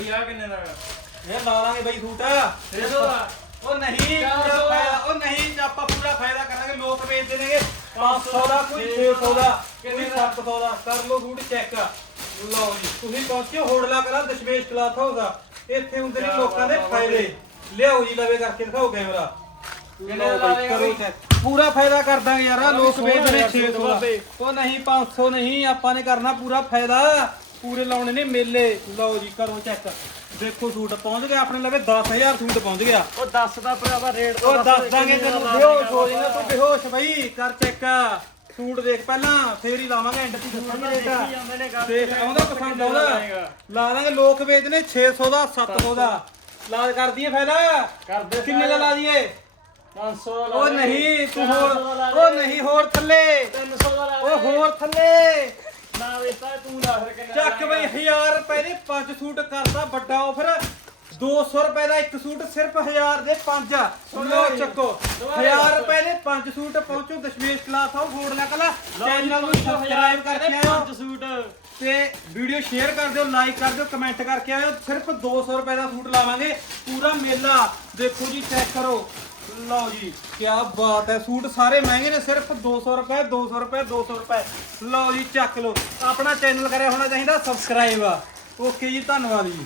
ਬਈ ਆ ਕਿੰਨੇ ਦਾ ਹੈਗਾ? ਇਹ ਲਾ ਲਾਂਗੇ ਬਈ ਸੂਟ। ਛੇ ਸੌ ਦਾ? ਉਹ ਨਹੀਂ ਚਾਰ ਪੂਰਾ ਸੌ ਦਾ। ਫਾਇਦਾ ਉਹ ਨਹੀਂ ਆਪਾਂ ਪੂਰਾ ਫਾਇਦਾ ਕਰਾਂਗੇ ਲੋਕ ਵੇਚਦੇ ਨੇਗੇ 500 ਦਾ ਕੋਈ 600 ਦਾ। ਕੋਈ 700 ਦਾ। ਕਰ ਲਓ ਸੂਟ ਚੈੱਕ ਲਓ ਜੀ ਤੁਸੀਂ ਪਹੁੰਚਿਓ ਹੋੜਲਾ ਕਲਾ ਦਸ਼ਮੇਸ਼ ਕਲਾਥ ਹਾਊਸ ਆ ਇੱਥੇ ਹੁੰਦੇ ਨੇ ਕਿਆ ਲੋਕਾਂ ਦੇ ਬਾਤ ਆ ਫਾਇਦੇ। ਲਿਆਓ ਜੀ ਲਵੇ ਕਰਕੇ ਦਿਖਾਓ ਕੈਮਰਾ। ਕਿੰਨੇ ਲਓ ਦਾ ਬਈ, ਲਾਏਗਾ ਕਰੋ ਬਈ? check। ਪੂਰਾ ਫਾਇਦਾ ਕਰ ਦਾਂਗੇ ਯਾਰ ਆਹ ਲੋਕ ਵੇਚਦੇ ਨੇ ਯਾਰ 600 ਦਾ। ਬਾਬੇ। ਉਹ ਨਹੀਂ 500 ਨਹੀਂ ਆਪਾਂ ਨੇ ਕਰਨਾ ਪੂਰਾ ਫਾਇਦਾ। ਪੂਰੇ ਲਾਉਣੇ ਨੇ ਮੇਲੇ। ਲਓ ਜੀ ਕਰੋ ਚੈੱਕ ਦੇਖੋ ਸੂਟ ਪਹੁੰਚ ਗਿਆ ਆਪਣੇ ਲਵੇ 10000 ਸੂਟ ਪਹੁੰਚ ਗਿਆ। ਉਹ ਦੱਸ ਦਾ ਭਰਾਵਾ ਰੇਟ ਉਹ ਦੱਸ ਦਾਂਗੇ ਤੈਨੂੰ ਬੇਹੋਸ਼ ਹੋ ਜਾਏਗਾ ਤੂੰ ਬੇਹੋਸ਼ ਬਈ ਕਰ ਚੈੱਕ ਸੂਟ ਦੇਖ ਪਹਿਲਾਂ ਫੇਰ ਹੀ ਲਾਵਾਂਗੇ ਐਂਡ ਤੇ ਦੱਸਾਂਗੇ ਰੇਟ ਦੇਖ ਆਉਂਦਾ ਪਸੰਦ ਆਉਂਦਾ। ਲਾ ਦਾਂਗੇ ਲੋਕ ਵੇਚਦੇ 600 ਦਾ 700 ਦਾ। ਲਾ ਕਰ ਦਈਏ ਫਾਇਦਾ? ਕਰਦੇ ਕਿੰਨੇ ਦਾ ਲਾ ਦਈਏ? 500 ਦਾ ਉਹ ਨਹੀਂ ਤੂੰ ਹੋਰ ਉਹ ਨਹੀਂ ਹੋਰ ਥੱਲੇ। 300 ਦਾ ਲਾ ਉਹ ਹੋਰ ਥੱਲੇ। ਨਾ ਵੇਚਦਾ ਤੂੰ ਦੱਸ ਫਿਰ ਕਿੰਨੇ ਚੱਕ ਬਈ 1000 ਰੁਪਏ ਦੇ ਪੰਜ ਸੂਟ ਕਰਦਾ ਵੱਡਾ ਆਫਰ 200 ਰੁਪਏ ਦਾ ਇੱਕ ਸੂਟ ਸਿਰਫ 1000 ਦੇ ਪੰਜ ਲੋ ਚੱਕੋ 1000 ਰੁਪਏ ਦੇ ਪੰਜ ਸੂਟ ਪਹੁੰਚੋ ਦਸ਼ਮੇਸ਼ ਕਲਾਸ ਆਓ ਫੋੜ ਲੈ ਕਲਾ। ਚੈਨਲ ਨੂੰ ਸਬਸਕ੍ਰਾਈਬ ਕਰਕੇ ਆਇਓ। ਪੰਜ ਸੂਟ। ਤੇ ਵੀਡੀਓ ਸ਼ੇਅਰ ਕਰ ਦਿਓ ਲਾਈਕ ਕਰ ਦਿਓ ਕਮੈਂਟ ਕਰਕੇ ਆਇਓ। ਸਿਰਫ 200 ਰੁਪਏ ਦਾ ਸੂਟ ਲਾਵਾਂਗੇ। ਪੂਰਾ ਮੇਲਾ। ਦੇਖੋ ਜੀ ਚੈੱਕ ਕਰੋ। ਲਓ ਜੀ ਕੀ ਬਾਤ ਹੈ, ਸੂਟ ਸਾਰੇ ਮਹਿੰਗੇ ਨੇ, ਸਿਰਫ 200 ਰੁਪਏ 200 ਰੁਪਏ 200 ਰੁਪਏ। ਲਓ ਜੀ, ਚੱਕ ਲਓ। ਆਪਣਾ ਚੈਨਲ ਕਰਿਆ ਹੋਣਾ ਚਾਹੀਦਾ ਸਬਸਕ੍ਰਾਈਬ ਓਕੇ ਜੀ, ਧੰਨਵਾਦ ਜੀ।